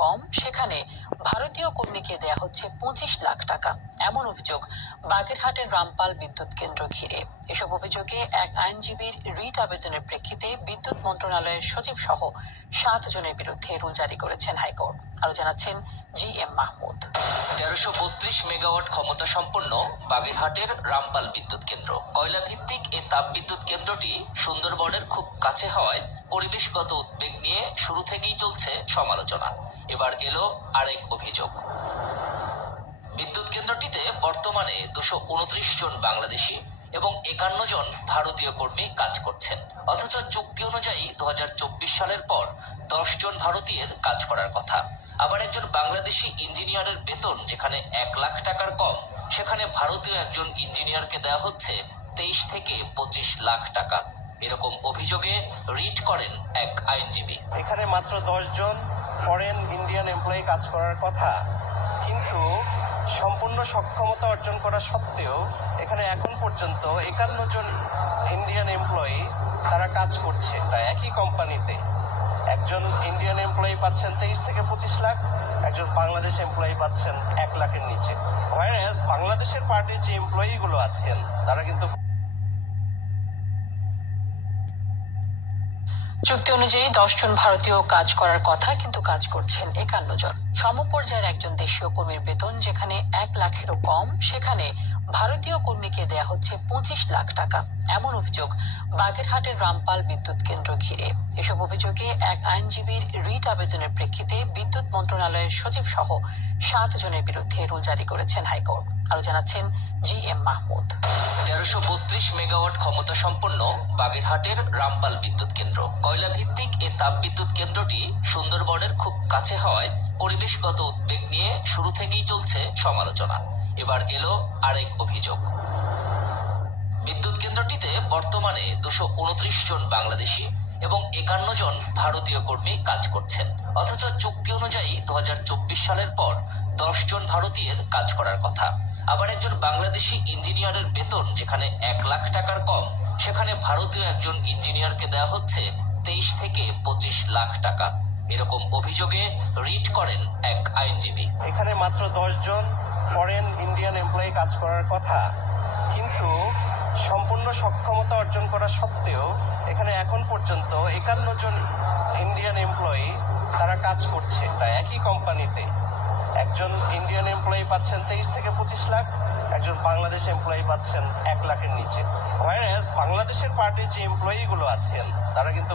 কম, সেখানে ভারতীয় কর্মীকে দেয়া হচ্ছে 25 লাখ টাকা, এমন অভিযোগ বাগেরহাটের রামপাল বিদ্যুৎ কেন্দ্র ঘিরে। এসব অভিযোগে এক আইনজীবীর রিট আবেদনের প্রেক্ষিতে বিদ্যুৎ মন্ত্রণালয়ের সচিব সহ 7 জনের বিরুদ্ধে রুল জারি করেছেন হাইকোর্ট। আরো জানাচ্ছেন GM মাহমুদ। 1332 মেগাওয়াট ক্ষমতা সম্পন্ন বাগেরহাটের রামপাল বিদ্যুৎ কেন্দ্র। কয়লা ভিত্তিক এই তাপ বিদ্যুৎ কেন্দ্রটি সুন্দরবনের খুব কাছে হওয়ায় পরিবেশগত উদ্বেগ নিয়ে শুরু থেকেই চলছে সমালোচনা। এবার এলো আরেক অভিযোগ। বিদ্যুৎ কেন্দ্রটিতে বর্তমানে 229 জন বাংলাদেশি এবং 51 জন ভারতীয় কর্মী কাজ করছেন, অথচ চুক্তি অনুযায়ী 2024 সালের পর 10 জন ভারতীয়ের কাজ করার কথা। আবার একজন বাংলাদেশি ইঞ্জিনিয়ারের বেতন যেখানে 1 লাখ টাকার কম, সেখানে ভারতীয় একজন ইঞ্জিনিয়ারকে দেওয়া হচ্ছে 23 থেকে 25 লাখ টাকা। এরকম অভিযোগে রিট করেন এক আইনজীবী। এখানে মাত্র 10 জন ফরেন ইন্ডিয়ান এমপ্লয়ি কাজ করার কথা, কিন্তু সম্পূর্ণ সক্ষমতা অর্জন করা সত্ত্বেও এখানে এখন পর্যন্ত 51 জন ইন্ডিয়ান এমপ্লয়ি তারা কাজ করছে প্রায় একই কোম্পানিতে। একজন ইন্ডিয়ান এমপ্লয়ি পাচ্ছেন 23 থেকে 25 লাখ, একজন বাংলাদেশ এমপ্লয়ি পাচ্ছেন 1 লাখের নিচে। হোয়ারেস বাংলাদেশের পার্টির যে এমপ্লয়ি গুলো আছেন তারা কিন্তু চুক্তি অনুযায়ী 10 জন ভারতীয় কাজ করার কথা, কিন্তু কাজ করছেন 51 জন। সমপর্যায়ের একজন দেশীয় কর্মীর বেতন যেখানে 1 লাখেরও কম, সেখানে ভারতীয় কর্মীকে দেয়া হচ্ছে 25 লাখ টাকা, এমন অভিযোগ বাগেরহাটের রামপাল বিদ্যুৎ কেন্দ্র ঘিরে। এসব অভিযোগে এক আইনজীবীর রিট আবেদনের প্রেক্ষিতে বিদ্যুৎ মন্ত্রণালয়ের সচিব সহ 7 জনের বিরুদ্ধে রুল জারি করেছেন হাইকোর্ট। আরো জানাচ্ছেন GM মাহমুদ। 1332 মেগাওয়াট ক্ষমতা সম্পন্ন বাগেরহাটের রামপাল বিদ্যুৎ কেন্দ্র। কয়লা ভিত্তিক এই তাপ বিদ্যুৎ কেন্দ্রটি সুন্দরবনের খুব কাছে হওয়ায় পরিবেশগত উদ্বেগ নিয়ে শুরু থেকেই চলছে সমালোচনা। এবার এলো আরেক অভিযোগ। বিদ্যুৎ কেন্দ্রটিতে বর্তমানে 229 জন বাংলাদেশি এবং 51 জন ভারতীয় কর্মী কাজ করছেন, অথচ চুক্তি অনুযায়ী 2024 সালের পর 10 জন ভারতীয়ের কাজ করার কথা। আবার একজন বাংলাদেশি ইঞ্জিনিয়ারের বেতন যেখানে 1 লাখ টাকার কম, সেখানে ভারতীয় একজন ইঞ্জিনিয়ারকে দেওয়া হচ্ছে 23 থেকে 25 লাখ টাকা। এরকম অভিযোগে রিট করেন এক আইনজীবী। এখানে মাত্র 10 জন ফরেন ইন্ডিয়ান এমপ্লয়ি কাজ করার কথা, কিন্তু সম্পূর্ণ সক্ষমতা অর্জন করা সত্ত্বেও এখানে এখন পর্যন্ত 51 জন ইন্ডিয়ান এমপ্লয়ি তারা কাজ করছে প্রায় একই কোম্পানিতে। একজন ইন্ডিয়ান এমপ্লয়ি পাচ্ছেন 23 থেকে 25 লাখ, একজন বাংলাদেশ এমপ্লয়ি পাচ্ছেন 1 লাখের নিচে। হোয়ারেস বাংলাদেশের পার্টির যে এমপ্লয়ি গুলো আছেন তারা কিন্তু